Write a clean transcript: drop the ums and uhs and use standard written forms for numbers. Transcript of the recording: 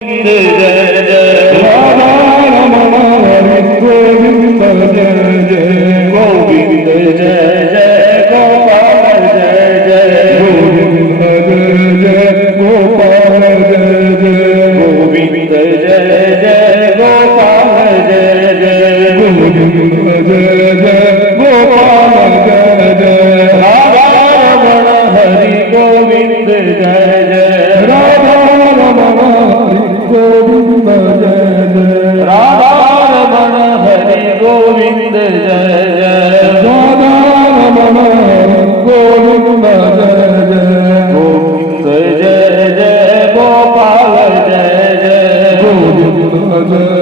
जय जय राधा रमण हरि गोविंद जय जय गोविंद जय जय गोपाल जय जय गोविंद जय जय गोपाल जय जय गोविंद जय जय गोपाल जय जय गोविंद जय जय गोपाल जय जय राधा रमण हरि गोविंद जय जय राधा रमण गोविंद जय जय राधा रमण हरि गोविंद जय जय राधा रमण हरि गोविंद जय जय गोविंद जय जय गोपाल जय जय गोविंद जय